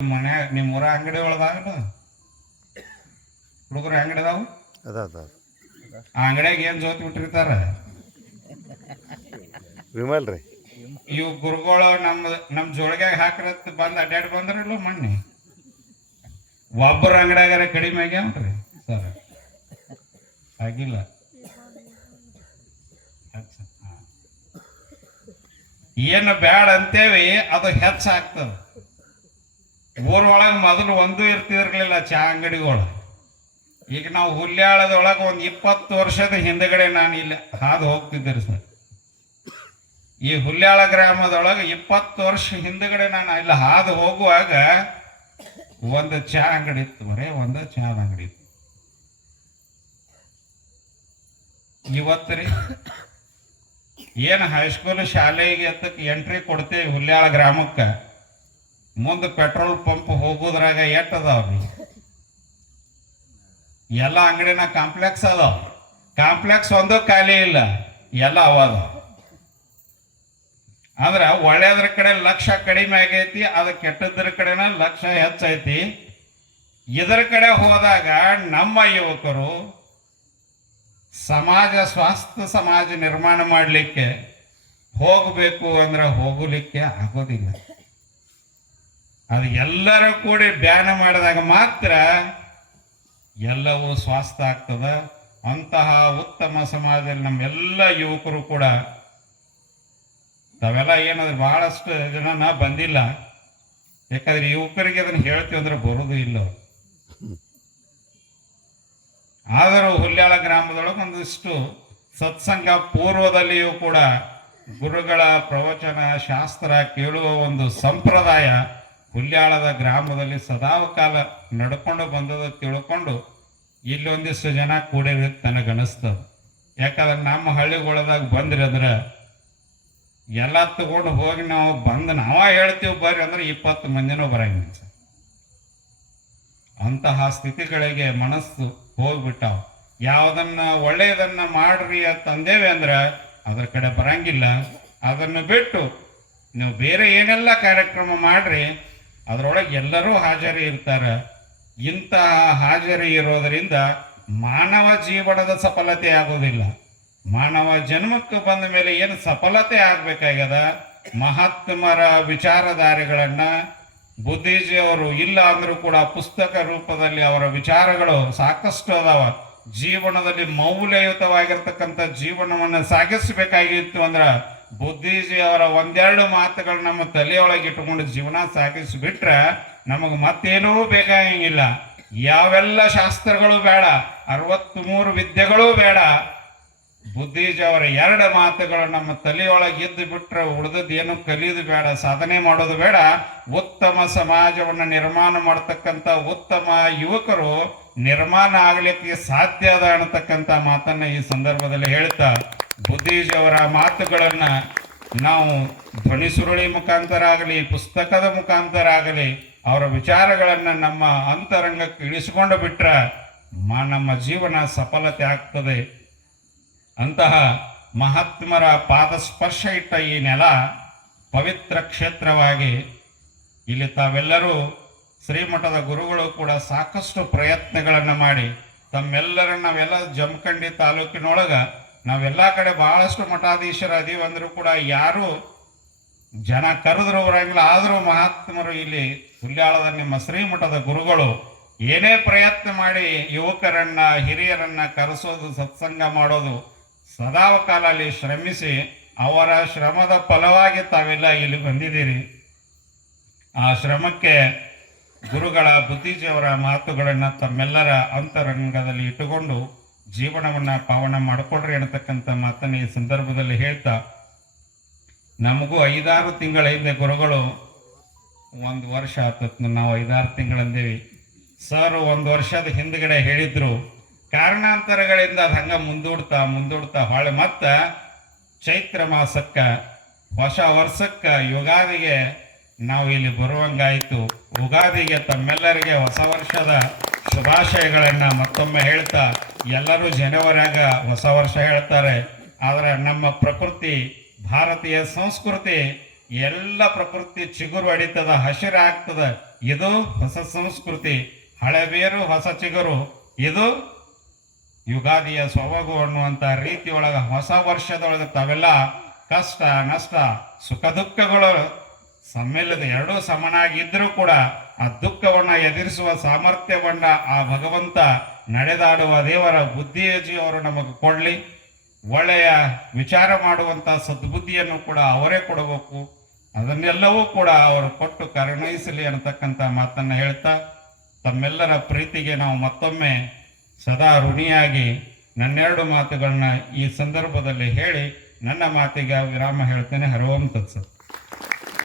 ಮನ್ಯಾಗ ನಿಮ್ಮ ಊರ ಅಂಗಡಿ ಒಳದಾಗ ಹುಡುಗರು ಅಂಗಡಿ ಅದಾವು. ಆ ಅಂಗಡಿಯಾಗ ಏನು ಜೋತ್ ಬಿಟ್ಟಿರ್ತಾರ ವಿಮಲ್ ರೀ. ಇವು ಗುರುಗಳು ನಮ್ಮ ಜೋಳಿಗ್ಯಾಗ ಹಾಕಿರತ್ ಬಂದು ಅಡ್ಡಾಡಿ ಬಂದ್ರಲ್ಲ ಮೊನ್ನೆ ಒಬ್ಬರ ಅಂಗಡಿಯಾಗಾರ ಕಡಿಮೆ ಆಗ್ಯಾವ್ರಿ ಸರ್. ಆಗಿಲ್ಲ. ಏನು ಬ್ಯಾಡ ಅಂತೇವಿ ಅದು ಹೆಚ್ಚಾಗ್ತದ. ಊರೊಳಗೆ ಮೊದಲು ಒಂದು ಇರ್ತಿರ್ಲಿಲ್ಲ ಚಾ ಅಂಗಡಿಗಳು. ಈಗ ನಾವು ಹುಲ್ಯಾಳದೊಳಗೆ ಒಂದು 20 ವರ್ಷದ ಹಿಂದಗಡೆ ನಾನು ಇಲ್ಲಿ ಹಾದು ಹೋಗ್ತಿದ್ದೆ ಸರ್. ಈ ಹುಲ್ಯಾಳ ಗ್ರಾಮದೊಳಗೆ 20 ವರ್ಷ ಹಿಂದಗಡೆ ನಾನು ಇಲ್ಲಿ ಹಾದು ಹೋಗುವಾಗ ಒಂದು ಚಾ ಅಂಗಡಿ ಇತ್ತು, ಬರೇ ಒಂದು ಚಾ ಅಂಗಡಿ ಇತ್ತು. ಇವತ್ತು ರೀ ಏನು ಹೈಸ್ಕೂಲ್ ಶಾಲೆಗೆ ಎತ್ತಕ್ಕೆ ಎಂಟ್ರಿ ಕೊಡ್ತೇವೆ ಹುಲ್ಯಾಳ ಗ್ರಾಮಕ್ಕೆ, ಮುಂದೆ ಪೆಟ್ರೋಲ್ ಪಂಪ್ ಹೋಗೋದ್ರಾಗ ಎಟ್ಟದಾವ್ರಿ ಎಲ್ಲ ಅಂಗಡಿನ ಕಾಂಪ್ಲೆಕ್ಸ್ ಅದಾವ. ಕಾಂಪ್ಲೆಕ್ಸ್ ಒಂದು ಖಾಲಿ ಇಲ್ಲ, ಎಲ್ಲ ಅವಾದ. ಅಂದ್ರೆ ಒಳ್ಳೆಯದ್ರ ಕಡೆ ಲಕ್ಷ ಕಡಿಮೆ ಆಗೈತಿ, ಅದು ಕೆಟ್ಟದ್ರ ಕಡೆನ ಲಕ್ಷ ಹೆಚ್ಚೈತಿ. ಇದರ ಕಡೆ ಹೋದಾಗ ನಮ್ಮ ಯುವಕರು ಸ್ವಾಸ್ಥ್ಯ ಸಮಾಜ ನಿರ್ಮಾಣ ಮಾಡಲಿಕ್ಕೆ ಹೋಗಬೇಕು ಅಂದ್ರೆ ಹೋಗಲಿಕ್ಕೆ ಆಗೋದಿಲ್ಲ. ಅದು ಎಲ್ಲರೂ ಕೂಡಿ ಬ್ಯಾನ್ ಮಾಡಿದಾಗ ಮಾತ್ರ ಎಲ್ಲವೂ ಸ್ವಾಸ್ಥ್ಯ ಆಗ್ತದ. ಅಂತಹ ಉತ್ತಮ ಸಮಾಜದಲ್ಲಿ ನಮ್ಮೆಲ್ಲ ಯುವಕರು ಕೂಡ ತಾವೆಲ್ಲ ಏನಾದ್ರೆ ಬಹಳಷ್ಟು ಜನ ಬಂದಿಲ್ಲ, ಯಾಕಂದ್ರೆ ಯುವಕರಿಗೆ ಅದನ್ನು ಹೇಳ್ತೀವಿ ಅಂದ್ರೆ ಬರೋದು ಇಲ್ಲ. ಆದರೂ ಹುಲ್ಯಾಳ ಗ್ರಾಮದೊಳಗೆ ಒಂದಿಷ್ಟು ಸತ್ಸಂಗ ಪೂರ್ವದಲ್ಲಿಯೂ ಕೂಡ ಗುರುಗಳ ಪ್ರವಚನ ಶಾಸ್ತ್ರ ಕೇಳುವ ಒಂದು ಸಂಪ್ರದಾಯ ಹುಲ್ಯಾಳದ ಗ್ರಾಮದಲ್ಲಿ ಸದಾಕಾಲ ನಡ್ಕೊಂಡು ಬಂದದ ತಿಳ್ಕೊಂಡು ಇಲ್ಲೊಂದಿಷ್ಟು ಜನ ಕೂಡಿರೋದು ನನಗನ್ನಿಸ್ತದ. ಯಾಕಂದ್ರೆ ನಮ್ಮ ಹಳ್ಳಿಗಳದಾಗ ಬಂದ್ರಿ ಅಂದ್ರೆ ಎಲ್ಲ ತಗೊಂಡು ಹೋಗಿ ನಾವು ಬಂದು ಹೇಳ್ತೀವಿ ಬರ್ರಿ ಅಂದ್ರೆ 20 ಮಂದಿನೂ ಬರಂಗಿಲ್ಲ ಸರ್. ಅಂತಹ ಸ್ಥಿತಿಗಳಿಗೆ ಮನಸ್ಸು ಹೋಗ್ಬಿಟ್ಟಾವ. ಯಾವುದನ್ನ ಒಳ್ಳೆಯದನ್ನ ಮಾಡ್ರಿ ಅಂತಂದೇವೆ ಅಂದ್ರೆ ಅದ್ರ ಕಡೆ ಬರಂಗಿಲ್ಲ. ಅದನ್ನು ಬಿಟ್ಟು ನೀವು ಬೇರೆ ಏನೆಲ್ಲ ಕಾರ್ಯಕ್ರಮ ಮಾಡ್ರಿ ಅದರೊಳಗೆ ಎಲ್ಲರೂ ಹಾಜರಿ ಇರ್ತಾರೆ. ಇಂತಹ ಹಾಜರಿ ಇರೋದರಿಂದ ಮಾನವ ಜೀವನದ ಸಫಲತೆ ಆಗೋದಿಲ್ಲ. ಮಾನವ ಜನ್ಮಕ್ಕೆ ಬಂದ ಮೇಲೆ ಏನು ಸಫಲತೆ ಆಗ್ಬೇಕಾಗ್ಯದ, ಮಹಾತ್ಮರ ವಿಚಾರಧಾರೆಗಳನ್ನ ಬುದ್ಧಿಜಿಯವರು ಇಲ್ಲ ಅಂದ್ರೂ ಕೂಡ ಪುಸ್ತಕ ರೂಪದಲ್ಲಿ ಅವರ ವಿಚಾರಗಳು ಸಾಕಷ್ಟು ಅದಾವ. ಜೀವನದಲ್ಲಿ ಮೌಲ್ಯಯುತವಾಗಿರ್ತಕ್ಕಂಥ ಜೀವನವನ್ನು ಸಾಗಿಸಬೇಕಾಗಿತ್ತು ಅಂದ್ರ ಬುದ್ಧಿಜಿ ಅವರ ಒಂದೆರಡು ಮಾತುಗಳು ನಮ್ಮ ತಲೆಯೊಳಗೆ ಇಟ್ಟುಕೊಂಡು ಜೀವನ ಸಾಗಿಸಿಬಿಟ್ರೆ ನಮಗೆ ಮತ್ತೇನೂ ಬೇಕಾಗಿಲ್ಲ. ಯಾವೆಲ್ಲ ಶಾಸ್ತ್ರಗಳು ಬೇಡ, 63 ವಿದ್ಯೆಗಳೂ ಬೇಡ. ಬುದ್ಧಿಜಿ ಅವರ 2 ಮಾತುಗಳು ನಮ್ಮ ತಲೆಯೊಳಗೆ ಇದ್ದು ಬಿಟ್ರೆ ಉಳಿದದ್ದು ಏನು ಕಲಿಯೋದು ಬೇಡ, ಸಾಧನೆ ಮಾಡೋದು ಬೇಡ. ಉತ್ತಮ ಸಮಾಜವನ್ನು ನಿರ್ಮಾಣ ಮಾಡತಕ್ಕಂಥ ಉತ್ತಮ ಯುವಕರು ನಿರ್ಮಾಣ ಆಗಲಿಕ್ಕೆ ಸಾಧ್ಯ ಅದ ಅನ್ನತಕ್ಕಂಥ ಮಾತನ್ನ ಈ ಸಂದರ್ಭದಲ್ಲಿ ಹೇಳ್ತಾ, ಬುದ್ಧಿಜಿ ಅವರ ಮಾತುಗಳನ್ನ ನಾವು ಧ್ವನಿ ಸುರುಳಿ ಮುಖಾಂತರ ಆಗಲಿ ಪುಸ್ತಕದ ಮುಖಾಂತರ ಆಗಲಿ ಅವರ ವಿಚಾರಗಳನ್ನ ನಮ್ಮ ಅಂತರಂಗಕ್ಕೆ ಇಳಿಸಿಕೊಂಡು ಬಿಟ್ರೆ ನಮ್ಮ ಜೀವನ ಸಫಲತೆ ಆಗ್ತದೆ. ಅಂತಹ ಮಹಾತ್ಮರ ಪಾದ ಸ್ಪರ್ಶ ಇಟ್ಟ ಈ ನೆಲ ಪವಿತ್ರ ಕ್ಷೇತ್ರವಾಗಿ ಇಲ್ಲಿ ತಾವೆಲ್ಲರೂ ಶ್ರೀಮಠದ ಗುರುಗಳು ಕೂಡ ಸಾಕಷ್ಟು ಪ್ರಯತ್ನಗಳನ್ನು ಮಾಡಿ ನಾವೆಲ್ಲ ಜಮಖಂಡಿ ತಾಲೂಕಿನೊಳಗ ನಾವೆಲ್ಲ ಕಡೆ ಬಹಳಷ್ಟು ಮಠಾಧೀಶರು ಅದೀವಿ ಅಂದರೂ ಕೂಡ ಯಾರು ಜನ ಕರೆದ್ರು ಬರಂಗಿಲ್ಲ. ಆದರೂ ಮಹಾತ್ಮರು ಇಲ್ಲಿ ಹುಲ್ಯಾಳದ ನಿಮ್ಮ ಶ್ರೀಮಠದ ಗುರುಗಳು ಏನೇ ಪ್ರಯತ್ನ ಮಾಡಿ ಯುವಕರನ್ನ ಹಿರಿಯರನ್ನ ಕರೆಸೋದು ಸತ್ಸಂಗ ಮಾಡೋದು ಸದಾಕಾಲ ಅಲ್ಲಿ ಶ್ರಮಿಸಿ ಅವರ ಶ್ರಮದ ಫಲವಾಗಿ ತಾವೆಲ್ಲ ಇಲ್ಲಿ ಬಂದಿದ್ದೀರಿ. ಆ ಶ್ರಮಕ್ಕೆ ಗುರುಗಳ ಬುದ್ಧಿಜಿಯವರ ಮಾತುಗಳನ್ನು ತಮ್ಮೆಲ್ಲರ ಅಂತರಂಗದಲ್ಲಿ ಇಟ್ಟುಕೊಂಡು ಜೀವನವನ್ನು ಪಾವನ ಮಾಡಿಕೊಡ್ರಿ ಅನ್ನತಕ್ಕಂಥ ಮಾತನ್ನು ಈ ಸಂದರ್ಭದಲ್ಲಿ ಹೇಳ್ತಾ, ನಮಗೂ 5-6 ತಿಂಗಳ ಹಿಂದೆ ಗುರುಗಳು 1 ವರ್ಷ ಆತತ್ ನಾವು 5-6 ತಿಂಗಳಂದೇವಿ ಸರ್ 1 ವರ್ಷದ ಹಿಂದ್ಗಡೆ ಹೇಳಿದ್ರು. ಕಾರಣಾಂತರಗಳಿಂದ ಅದು ಹಂಗ ಮುಂದೂಡ್ತಾ ಹೊಳೆ ಮತ್ತೆ ಚೈತ್ರ ಮಾಸಕ್ಕೆ ಹೊಸ ವರ್ಷಕ್ಕೆ ಯುಗಾದಿಗೆ ನಾವು ಇಲ್ಲಿ ಬರುವಂಗಾಯಿತು. ಯುಗಾದಿಗೆ ತಮ್ಮೆಲ್ಲರಿಗೆ ಹೊಸ ವರ್ಷದ ಶುಭಾಶಯಗಳನ್ನು ಮತ್ತೊಮ್ಮೆ ಹೇಳ್ತಾ, ಎಲ್ಲರೂ ಜನವರಿಯಾಗ ಹೊಸ ವರ್ಷ ಹೇಳ್ತಾರೆ, ಆದರೆ ನಮ್ಮ ಪ್ರಕೃತಿ ಭಾರತೀಯ ಸಂಸ್ಕೃತಿ ಎಲ್ಲ ಪ್ರಕೃತಿ ಚಿಗುರು ಹೊಡಿತದ, ಹಸಿರಾಗ್ತದ. ಇದು ಹೊಸ ಸಂಸ್ಕೃತಿ, ಹಳೆ ಬೇರು ಹೊಸ ಚಿಗುರು, ಇದು ಯುಗಾದಿಯ ಸೊಬಗು ಅನ್ನುವಂಥ ರೀತಿಯೊಳಗೆ ಹೊಸ ವರ್ಷದೊಳಗೆ ತಾವೆಲ್ಲ ಕಷ್ಟ ನಷ್ಟ ಸುಖ ದುಃಖಗಳು ಸಮ್ಮಿಲ್ಲದ ಎರಡೂ ಸಮನಾಗಿದ್ದರೂ ಕೂಡ ಆ ದುಃಖವನ್ನು ಎದುರಿಸುವ ಸಾಮರ್ಥ್ಯವನ್ನ ಆ ಭಗವಂತ ನಡೆದಾಡುವ ದೇವರ ಬುದ್ಧಿಯವರು ನಮಗೆ ಕೊಡಲಿ. ಒಳ್ಳೆಯ ವಿಚಾರ ಮಾಡುವಂಥ ಸದ್ಬುದ್ಧಿಯನ್ನು ಕೂಡ ಅವರೇ ಕೊಡಬೇಕು. ಅದನ್ನೆಲ್ಲವೂ ಕೂಡ ಅವರು ಕೊಟ್ಟು ಕರುಣಿಸಲಿ ಅನ್ನತಕ್ಕಂಥ ಮಾತನ್ನು ಹೇಳ್ತಾ ತಮ್ಮೆಲ್ಲರ ಪ್ರೀತಿಗೆ ನಾವು ಮತ್ತೊಮ್ಮೆ ಸದಾ ಋಣಿಯಾಗಿ ನನ್ನೆರಡು ಮಾತುಗಳನ್ನ ಈ ಸಂದರ್ಭದಲ್ಲಿ ಹೇಳಿ ನನ್ನ ಮಾತಿಗೆ ವಿರಾಮ ಹೇಳ್ತೇನೆ. ಹರಿ ಓಂ ತತ್ಸತ್.